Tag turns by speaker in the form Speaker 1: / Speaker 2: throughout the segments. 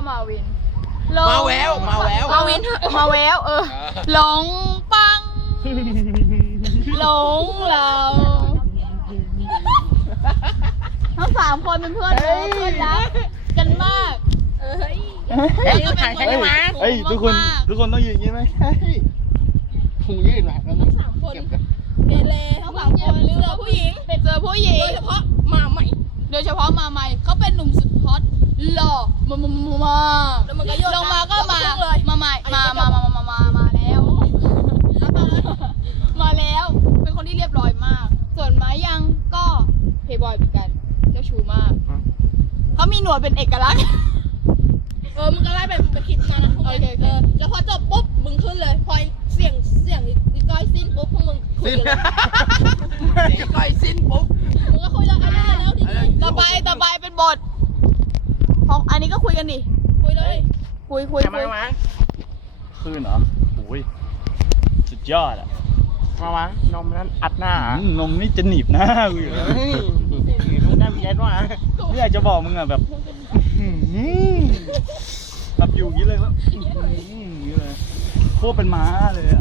Speaker 1: มาวิน
Speaker 2: มาแววมาแวว
Speaker 1: มาวินมาแววหลงปังหลงเราทั้ง3 คนเป็นเพื่อนรักกันมากแล้วก็เป็นคนที่มา
Speaker 3: เฮ้ยทุกคนต้องยืนอย่างนี้ไหมหูยืนแบบนั้น
Speaker 1: 3 คนเกเรทั้ง3 คนเจอผู้หญิงโดยเฉพาะมาใหม่เขาเป็นหนุ่มสุดฮอตหล่อมาลงมาก็มาใหม่มาแล้วเป็นคนที่เรียบร้อยมากส่วนมายังก็เพย์บอยเหมือนกันเจ้าชู้มากเขามีหนวดเป็นเอกลักษณ์
Speaker 4: มึงก็ไล่ไปมึงไปคิดมานะโอเคแล้วพอจบปุ๊บมึงขึ้นเลยพอเสียงอีก้อยสิ้นปุ๊บพวกมึงคุยเลย
Speaker 2: ก้อยสิ้นปุ๊บ
Speaker 4: มึงก็คุยแล้วอะไรแล้วทีนี้
Speaker 1: ต่อไปเป็นบทของอันนี้ก็คุยกันดิ
Speaker 4: คุยเลย
Speaker 1: คุย
Speaker 3: คืนเหรอโอ้ยสุดยอดอ่ะมาวะนมนั้นอัดหน้านมนี่จะหนีบหน้ากูอยู่แล้วมึงได้เย็นว่ะไม่อยากจะบอกมึงอ่ะแบบแบบอยู่อย่างนี้เลยแล้วอย่างนี้เลยโคตรเป็นม้าเลยอ่ะ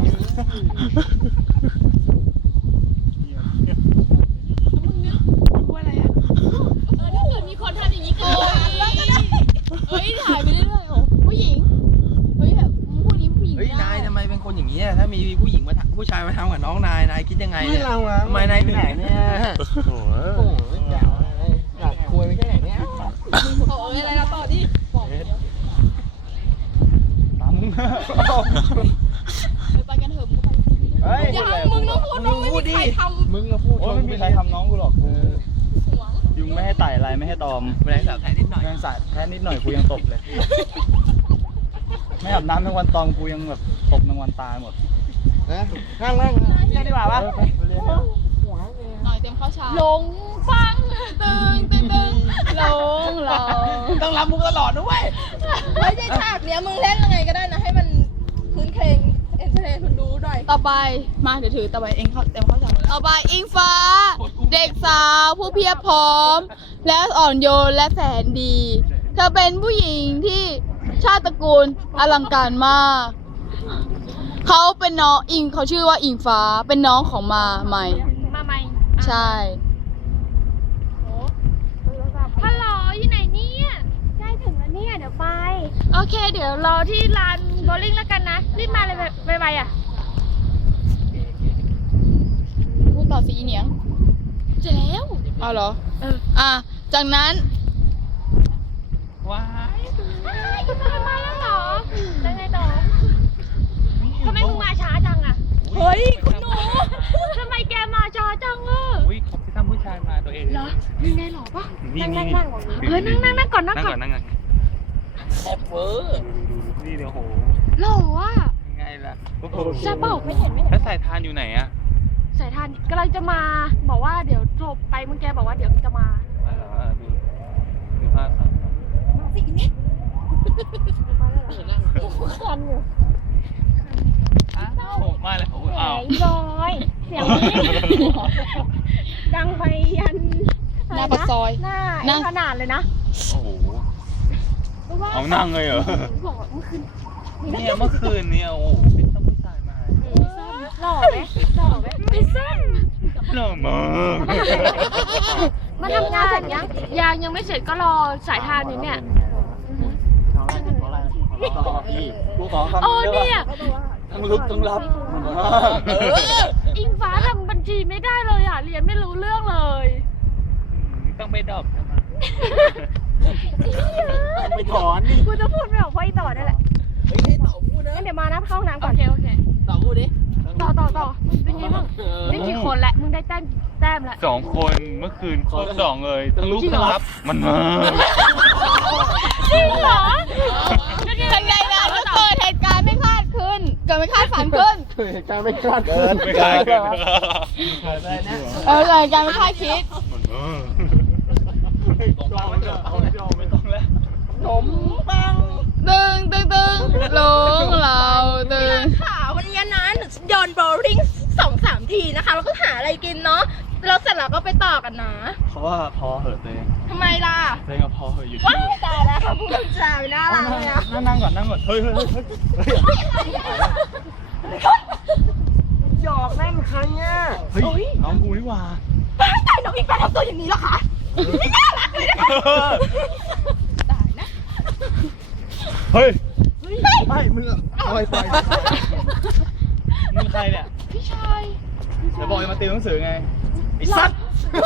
Speaker 4: ถ้าเกิดมีคนทำอย่างนี้ก็
Speaker 1: เฮ้ยถ่ายไปเรื่อยๆโอ้ผู้หญิงเฮ้ยแบบพูดนี้ผู้หญิง
Speaker 2: เฮ้ยนายทำไมเป็นคนอย่างนี้ถ้ามีผู้หญิงผู้ชายมาทำกับน้องนายคิดยังไงเนี่ยทำไมนายถึงไหนเนี่ยโอ้ยแจ๋วอยากคุยไปแค่ไหนเนี่ย
Speaker 4: อะไรเราต่อดิ
Speaker 3: ตามมึง
Speaker 1: ไปกันเถอะ
Speaker 3: เฮ้ย
Speaker 4: มึงต้องพูดน้องไม่มีใครทำ
Speaker 2: มึงก็พูด
Speaker 3: โอ้ยไม่มีใครทำน้องกูหรอกกูยุงไม่ให้ไต่อะไรไม่ให้ตอม
Speaker 2: แรงสาวแทนนิดหน่อย
Speaker 3: แรงสายแค่นิดหน่อยกูยังตบเลย ไม่อาบน้ำทั้งวันตอมกูยังแบบตบทั้งวันตายหมดนั่งเรียนดีกว่าปะ
Speaker 1: หน่อยเต็มข้าวเช้าหลงฟังตึงหลงเรา
Speaker 2: ต้องรับมุกตลอดด้วย
Speaker 4: ไม่ใช่ฉากเนี้ยมึงเล่นยังไงก็ได้นะให้มันคืนเพลงเอนเตอร์เทนคนดูหน่อย
Speaker 1: ต่อไปมาเดี๋ยวถือต่อไปเองเต็มข้าวเช้าต่อไปอิงฟ้า เด็กสาวผู้เพียบพร้อม และอ่อนโยนและแสนดี เธอเป็นผู้หญิงที่ชาติตระกูลอลังการมาก เขาเป็นน้องอิงเขาชื่อว่าอิงฟ้าเป็นน้องของมาใหม่
Speaker 5: มาใหม่
Speaker 1: ใช่
Speaker 5: ฮัลโหลอยู่ไหนเนี่ยใกล้ถึงแล้วเนี่ยเดี๋ยวไป โอเค เดี๋ยวรอที่ลานโบลิ่งแล้วกันนะ รีบมาเลยไวๆอ่ะ
Speaker 1: พูดต่อสีเหนียง
Speaker 5: เสร็จแล้ว
Speaker 1: เอาเหรอจากนั้น
Speaker 2: ว้าย
Speaker 5: มาแล้วเหรอแล้วไงต่อทำไมมึงมาช้าจังอ่ะ
Speaker 4: เฮ้ยคุณหนู
Speaker 5: ทำไมแกมาช้าจังอ่ะ
Speaker 2: อุ้ยเขาไปทำผู้ชายมาตัวเอง
Speaker 5: เหรอยังไงหรอปะ
Speaker 2: นี่
Speaker 5: นั่งก่อน
Speaker 2: นั่งก่อนแซ่บเวอร์
Speaker 3: นี่เดี๋ยวโห
Speaker 5: หล่ออ่ะ
Speaker 2: ไงล่ะ
Speaker 5: ใช่เปล่าไม่เห็น
Speaker 2: แล้วสายทานอยู่ไหนอะ
Speaker 5: สายทานกำลังจะมาบอกว่าเดี๋ยวจบไปมึงแกบอกว่าเดี๋ยวจะมา
Speaker 2: ดูภาพครับ
Speaker 5: คันอยู่
Speaker 2: มาแล้ว
Speaker 5: แหม
Speaker 2: อ้าว
Speaker 5: อีบอยเสียงนี้ดังไปยัน
Speaker 1: หน้าปากซอย
Speaker 5: หน้าขนาดเลยนะ
Speaker 3: โอ้โหเอานั่งเลยเหรอ
Speaker 5: บอกว่าเมื่อคืน
Speaker 2: เนี่ยเมื่อคืนเนี่ยโอ้โหเป็นทำผู้ชายมา
Speaker 5: หล่อไหมไม่สั้น
Speaker 3: หล่อมาก
Speaker 5: มาทำงานเสร็จยังไม่เสร็จก็รอสายทานอยู่เนี่ย
Speaker 3: กูขอคำ
Speaker 5: โอ้
Speaker 3: เดียว
Speaker 5: เนี่ย
Speaker 3: ทั้งลุกทั้งรับ
Speaker 5: อิงฟ้าทำบัญชีไม่ได้เลยอ่ะเรียนไม่รู้เรื่องเลย
Speaker 2: ต้องไปดอบ
Speaker 3: ไปถอนดิ
Speaker 5: กูจะพูดไม่ออกเพราะอีต่อนี่แหละ
Speaker 2: เฮ้ยให้ต่อพูดนะ
Speaker 5: งั้นเดี๋ยวมานะเข้าห้องน้ำก่อน
Speaker 1: โอเค
Speaker 2: ต่อพูดดิ
Speaker 5: ต่อเป็นไงบ้างได้กี่คนแล้วมึงได้แต้มแล้ว
Speaker 3: 2 คนเมื่อคืนโคตร2เลยทั้งลุกทั้งรับมันมา
Speaker 5: จริงเหรอ
Speaker 1: ทันใดนั้นก็เกิดเหตุการณ์ไม่คาดขึ้น เกิดไม่คาดฝันขึ้น
Speaker 3: ไม่คาดเกินเกิด
Speaker 1: เกิดเหตุการณ์ไม่คาดคิด
Speaker 3: ไม่ต้องแล้ว
Speaker 2: ขนมปัง
Speaker 1: ตึงหลงเราตึง
Speaker 4: ค่ะวันนี้นะหนูโยนโบว์ลิ่ง2-3 ทีนะคะแล้วก็หาอะไรกินเนาะแล้วเสร็จแล้วก็ไปต่อกันนะ
Speaker 3: เขาว่าพอเหอะตัวเอง
Speaker 4: ทำไมล่ะ
Speaker 3: ตัวเองก็พอเหอะอยู่ที่
Speaker 4: ว้ายตายแล้วค่ะผู้กำกับน่ารักเลยอะ
Speaker 3: นั่งก่อนนั่งก่อนเฮ้ย
Speaker 2: หยอกเล่นใครเนี่ย
Speaker 3: เฮ้ยน้องกูนี่หว่า
Speaker 4: ว้ายตายน้องอีกแฟนทำตัวอย่างนี้เหรอคะไม่น่ารักเลยนะคะตายนะ
Speaker 3: เฮ้ย
Speaker 2: ไม่มึงเอาไป
Speaker 3: มึงใครเนี่ย
Speaker 5: พี่ชาย
Speaker 3: เดี๋ยวบอกจะมาติวหนังสือไงไอ้สัตว์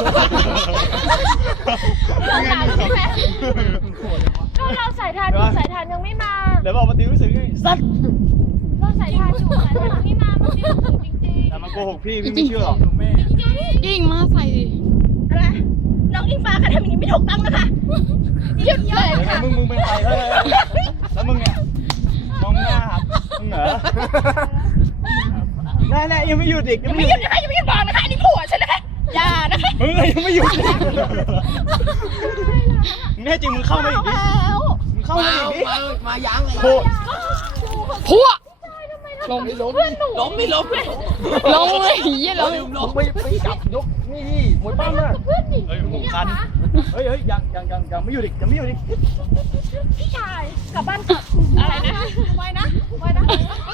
Speaker 5: เราตามใช่ไหมก็เราสายทานอยู่สายทานยังไม่มา
Speaker 3: เดี๋ยวบอกมาติวหนังสือไงสัตว์
Speaker 5: เราสายทานอยู่สายทานยังไม่มามันติวหนังสือจริง
Speaker 3: อย่ามาโกหกพี่ไม่เชื่อหรอกแม่
Speaker 1: ยิ่งมาใส่ดิ
Speaker 4: อะไรน้องอิงฟ้าค่ะทำอย่างนี้ไม่ถูกต้องนะคะหยุดเลย
Speaker 3: แล้ว
Speaker 4: ค่ะ
Speaker 3: มึงเป็นใครแล้วมึงเนี่ยมองหน้าครับมึงเหรอแน่ยังไม่หยุดอีก
Speaker 4: ยังไม่หยุดนะคะยังไม่หยุดบอกนะคะอันนี้ผัวฉันนะคะอย่านะคะ
Speaker 3: มึงยังไม่หยุดแน่จริงมึงเข้ามาอีกดิมึงเข้ามาอีกดิ
Speaker 2: มายังไง
Speaker 3: โอ้
Speaker 1: พัวลง
Speaker 2: ล้มไม่ล้ม
Speaker 1: ลงเลยเหี้ยลง
Speaker 2: ล้มไปจับยกนี่ดิมวยปั้มอ่ะ
Speaker 5: ๆเพื่อนหนี
Speaker 3: เฮ้ยหมูคันเฮ้ยยังไม่หยุดอีกยังไม่หยุดอีก
Speaker 5: พี่ชายกลับบ้านก่อนอะไรนะไว้นะไว้นะ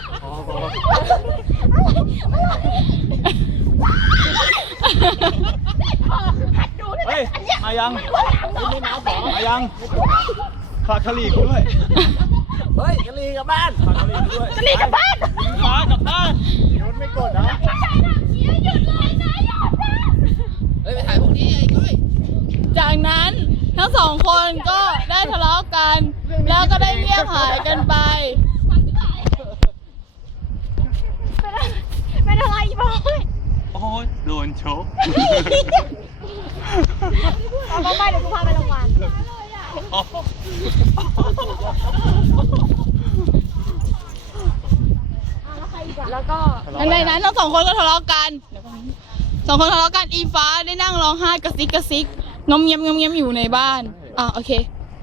Speaker 3: เฮ้ยมายังมายังฝากคลีกูด้วย
Speaker 2: เฮ้ยกะลีกับบ้าน
Speaker 3: ฝากคลีกูด้วย
Speaker 4: จะหนีกลับบ้าน
Speaker 3: มากลับบ้านโยนไม่กดนะ
Speaker 2: เฮ้ยไปถ่ายพวกนี้ไอ้ก้อย
Speaker 1: จากนั้นทั้งสองคนก็ได้ทะเลาะกัน แล้วก็ได้เงียบหายกันไป
Speaker 5: เป็นอะไรบอย
Speaker 3: โอ้ยโดนชก
Speaker 5: เอาไปเดี๋ยวกูพาไปโรงพยาบาล แล้วก็
Speaker 1: ในนั้นทั้งสองคนก็ทะเลาะกันสองคนทะเลาะกันอีฟ้าได้นั่งร้องไห้กระซิกกระซิกงอมเงียมอยู่ในบ้านโอเค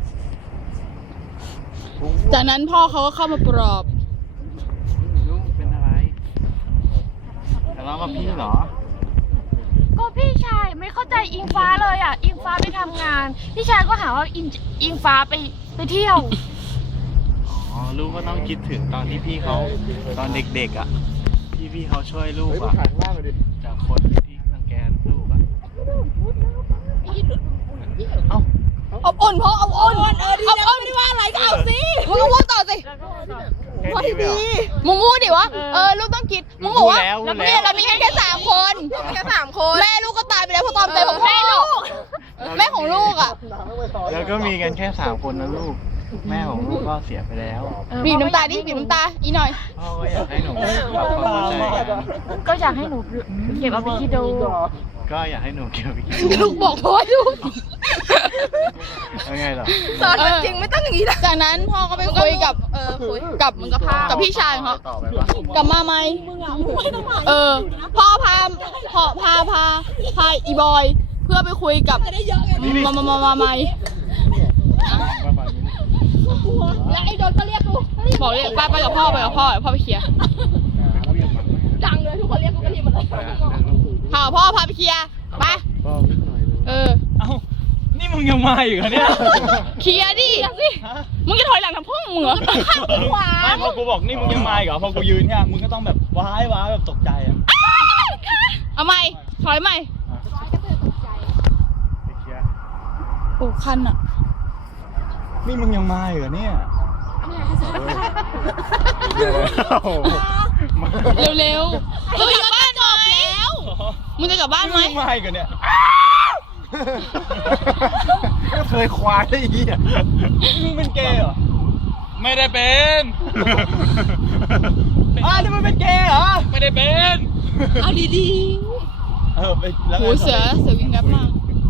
Speaker 1: จากนั้นพ่อเขาก็เข้ามาปลอบ
Speaker 3: ลูกเป็นอะไรทะเลาะกับพี่เหรอ
Speaker 5: ก็พี่ชายไม่เข้าใจอิงฟ้าเลยอ่ะ อิงฟ้าไปทำงาน พี่ชายก็หาว่าอิงฟ้าไปเที่ยว
Speaker 3: อ๋อลูกก็ต้องคิดถึงตอนที่พี่เขาตอนเด็กๆอ่ะพี่เขาช่วยลูกอ่ะจากคนที่รังแกลูกอ่ะเอ้า
Speaker 1: อบอุ่นพ่ออบอุ่นอบอุ่นไม่ได้ว่าอะไรก็เอาสิมึงก็พูดต่อสิ
Speaker 3: พอดี
Speaker 1: มึงพูดดิวะลูกต้องคิดมึงบอกว่าเนี่ยเรามีแค่3 คนแม่ลูกก็ตายไปแล้วเพราะตอมใจของพ่อแม่ของลูกอ่ะ
Speaker 3: แล้วก็มีกันแค่3 คนนะลูกแม่ของลูกก็เสียไปแล้ว
Speaker 1: บีบน้ำตาดิบีบน้ำตาอีหน่อย
Speaker 3: พ่อก็อยากให้หนูปรับความเข้าใจกัน
Speaker 5: ก็อยากให้หนูเก็บเอาไปคิดดู
Speaker 3: ก็อยากให้หนูเกี่ยวกับ
Speaker 1: ลูกบอกพ่อลูก
Speaker 3: ยังไงเหรอ
Speaker 4: สอนจริงไม่ต้องอย่างนี้นะ
Speaker 1: จากนั้นพ่อก็ไปคุยกับกับพี่ชายเขา
Speaker 3: ต่อไปปะ
Speaker 1: กลับมาไหมพ่อพาอีบอย เพื่อไปคุยกับมาไหม
Speaker 4: แล้วไอ้โดนก็เรียกกู
Speaker 1: บอกเลยไปกับพ่อพ่อไปเคลียร์
Speaker 4: ดังเลยทุกคนเรียกกูกะลีหมดเลย
Speaker 1: พาพ่อพาไปเคลียร์ไป
Speaker 3: ก็นิดหน่อยเลย
Speaker 1: เออ
Speaker 3: เอ้านี่มึงยังมาอยู่เหรอเนี่ย
Speaker 1: เคลียร์ดิมึงจะถอยหลังทำพ่อมึงเหรอ
Speaker 3: ไม่พอกูบอกนี่มึงยังมาอีกเหรอพอกูยืนเนี่ยมึงก็ต้องแบบว้ายแบบตกใจอ่ะ
Speaker 1: เอาใหม่ถอยใหม่โอ้คันอ่ะ
Speaker 3: นี่มึงยังมาอยู่เหรอเนี่ย
Speaker 1: เร็วๆมึงจะกลับบ้านไหมมึงจะกลับบ้านไหม
Speaker 3: มึงมาอีกเหรอเนี่ยไม่เคยควายได้อีกมึงเป็นเกย์เหรอไม่ได้เป็นนี่มึงเป็นเกย์เหรอไม่ได้เป็น
Speaker 1: เอาดีๆ
Speaker 3: ไปแล้ว
Speaker 1: โหเสือวิ่งแรปมาก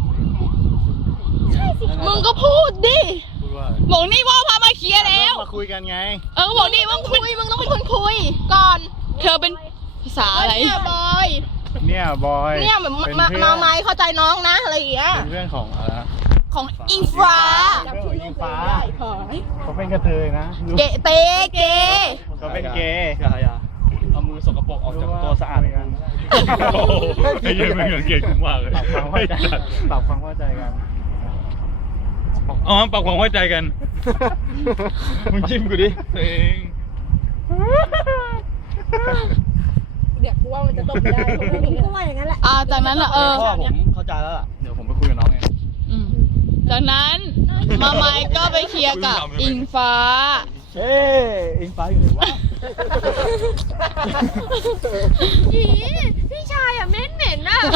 Speaker 1: มึงก็พูดดิ
Speaker 3: พูดว่า
Speaker 1: บอกนี่ว่าพามาเคลียร์แล้ว
Speaker 3: มาคุยกันไง
Speaker 1: บอกนี่ว่าคุยมึงต้องเป็นคนคุย ก่อน เธอเป็นภาษาอะไร
Speaker 4: เนี่ยบอย
Speaker 3: เนี่ยบอย
Speaker 4: เนี่ยแบบมาไม้เข้าใจน้องนะอะไรอย่างเงี้ย
Speaker 3: เป็นเพื่อนของอะไรนะ
Speaker 1: ของอิงฟ้า
Speaker 3: เพื่อนของอิงฟ้าเขาเป็นกระเทยนะ
Speaker 1: เกเตเก
Speaker 3: เขาเป็นเกย์อย่าเอามือสกปรกออกจากตัวสะอาดกัน
Speaker 6: ไอ้เหี้ยังไม่สังเกตกูมากเลย
Speaker 3: ปรับความเข้าใจปรับความเข้าใจกัน
Speaker 6: อ๋อปรับความเข้าใจกัน
Speaker 3: มึงจิ้มกูดิ
Speaker 6: เอง
Speaker 4: เดี๋ยวกูว่ามันจะตกไม่ได้กูว่าอย่างนั้นแหละ
Speaker 1: จากนั้นอ่ะ
Speaker 3: พ่อผมเข้าใจแล้วล่ะ เดี๋ยวผมไปคุยกับน้องเอง
Speaker 1: อืมจากนั้นมาไมค์ก็ไปเคลียร์กับอิงฟ้า
Speaker 3: เฮ้อิงฟ้าอยู่ไหนวะ
Speaker 5: อีพี่ชายอ่ะเหม็นอ่ะ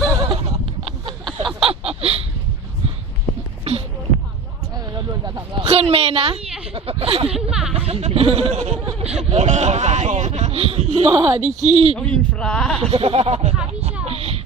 Speaker 1: ขึ้นเมนนะ
Speaker 5: หมา
Speaker 3: โอ้ยสามรอบ
Speaker 1: มาดิขี้
Speaker 3: น้องอิงฟ้า
Speaker 5: ค่ะพี่ชาย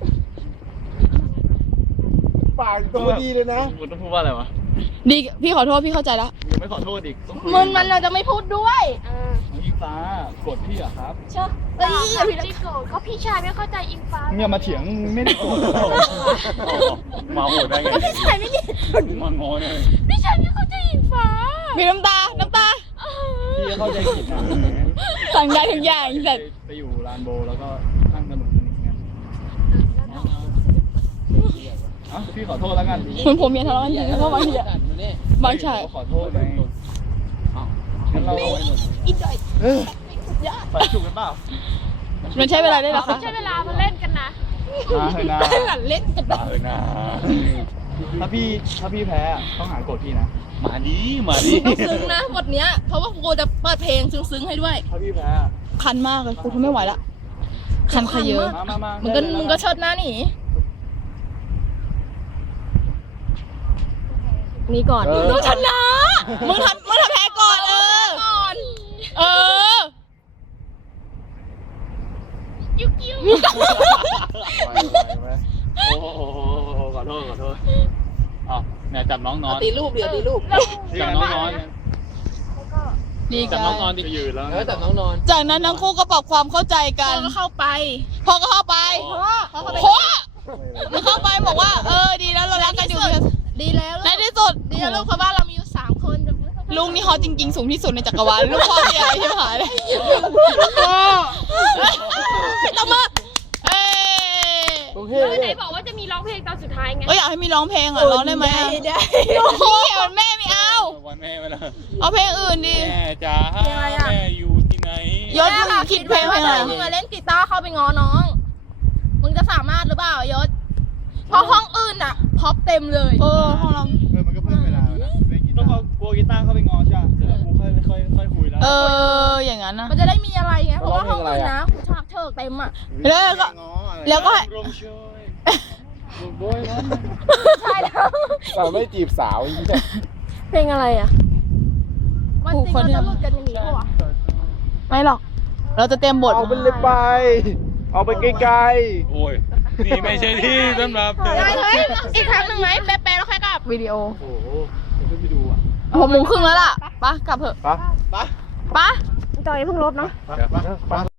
Speaker 3: ปากตัวดีเลยนะมึงต้องพูดว่าอะไรวะ
Speaker 1: ดีพี่ขอโทษพี่เข้าใจแล้ว
Speaker 3: ยังไม่ขอโทษอีกต้องคุย
Speaker 4: มันเราจะไม่พูดด้วย
Speaker 3: น้องอิงฟ้ากดพี่เหรอครับ
Speaker 4: เชื่อ
Speaker 5: เอ้ยอย่าพี่โกรธก็พี่ชายไม่เข้าใจอิงฟ้า
Speaker 3: มึงอย่ามาเถียงมึงไม่ได้โกรธมาโหดได้ไง
Speaker 4: พี่ชายไม่มี
Speaker 3: มางอเนี่ย
Speaker 5: พี่ชายไม่เข้าใจอิงฟ้า
Speaker 1: มีน้ำตา
Speaker 3: พี่เข้าใจผิดนะ
Speaker 1: สั่งได้ทุกอย่างแต่
Speaker 3: ไปอยู่ลานโบแล้วก็นั่งสนุกกันพี่ขอโทษแล้วกัน
Speaker 1: เหมือนผมเมียทะเลาะกันจริงเพราะบางทีอะบางฉาก
Speaker 3: ขอโทษไงงั้นเราเอาไอ้หนุ่ม
Speaker 4: อีจ่อย
Speaker 3: ไปฉุกกันเปล่า
Speaker 1: มันใช้เวลาได้เหรอคะ
Speaker 5: ใช้เวลามาเล่นกันนะ
Speaker 3: มาเถอะนะ
Speaker 4: เล่นกัน
Speaker 3: มาเถอะนะถ้าพี่แพ้ต้องหากดพี่นะ
Speaker 6: มาดีมาดี
Speaker 4: ต้องซึ้งนะบทเนี้ยเพราะว่ากูจะเปิดเพลงซึ้งๆให้ด้วย
Speaker 3: ถ้าพี่แพ้
Speaker 1: คันมากเลยกูทนไม่ไหวละคันขยเยอะ
Speaker 3: มา
Speaker 4: มึงก็เชิดหน้าหนีนี่ก่อน
Speaker 1: มึงต้องชนะมึงทำแพ้ก่อนเออ
Speaker 5: กิ้วกิ้ว
Speaker 3: โอ้โหขอโทษอ๋อเนี่ยจับน้องนอน
Speaker 4: ตีรูปเดี๋ยวตีรูป
Speaker 3: จับน้องนอน
Speaker 1: ดี
Speaker 3: จั
Speaker 1: กับ น
Speaker 3: น้องนอนดิยืนแล้ว
Speaker 2: แต่น้องนอน
Speaker 1: จากนั้นทั้งคู่ก็ปรับความเข้าใจ
Speaker 4: พ่
Speaker 1: กั
Speaker 4: อน ก็เข้าไป
Speaker 1: พอก็เข้าไป
Speaker 4: พ่อเข้าไป
Speaker 1: โค้มันเข้าไปบอกว่าดีแล้วเรารักกันอยู่
Speaker 4: ดีแล้ว
Speaker 1: ในที่สุด
Speaker 4: ดีแล้วลูกเพราะว่าเรามีอยู่3 คน
Speaker 1: ลุงนี่ฮอตจริงๆ สูงที่สุดในจักรวาลลูกพ่อใหญ่ใช่ไหมเลยตบมือเอ้ย
Speaker 5: ไหนบอกว่าจะมีร้องเพลงตอนสุดท้ายไง
Speaker 1: ก็อยากให้มีร้องเพลงอ่ะร้องได้ไหม
Speaker 4: ได้
Speaker 1: โอ้โหแม่ไม่เอา
Speaker 6: วันแม่ไปแล้ว
Speaker 1: เอาเพลงอื่นดิ
Speaker 6: แม่จ๋าแม่อยู่ที่ไหน
Speaker 1: ยศมึงคิดเพลงอะไร
Speaker 4: มึงมาเล่นกีตาร์เข้าไปง้อน้อง มึงจะสามารถหรือเปล่ายศเพราะห้องอื่นอ่ะพ็อปเต็มเลย
Speaker 1: ห้องเรา
Speaker 3: มันก็เพิ่มเวลานะต้องเอากลัวกีตาร์เข้าไปงอใช่ไหมเสร็จแล้วกูค่อยคุยแล้ว
Speaker 1: อย่างนั้นนะ
Speaker 4: มันจะได้มีอะไรไงเพราะว่าห้องอื่นนะกูฉากเถิกเต็มอ่ะ
Speaker 1: แล้วก็ให้
Speaker 3: รวมช่วยโบยนะ
Speaker 4: ใช่แล้ว
Speaker 3: เราไม่จีบสาวอีก
Speaker 4: เพลงอะไรอ่ะวันจริงเราจะหลุดกันอย่างนี้ปะวะ
Speaker 1: ไม่หรอก เราจะเตรียมบท
Speaker 3: เอาไปเลยไป เอาไปไกล
Speaker 6: โอ้ยนี่ไม่ใช่ที่สำหรับเธอ
Speaker 4: ได้เฮ้ยอีกครั้งหนึ่งไหมแปะๆแล้วค่อยกลับ
Speaker 1: วิดีโอ
Speaker 3: ๆ โอ้โหเดี๋ยวไปดูอ่ะ
Speaker 1: 6 โมงครึ่งแล้วล่ะปะกลับเถอะ
Speaker 3: ไป
Speaker 1: ปะ
Speaker 4: จอยเพิ่งลบเนาะ
Speaker 3: ไป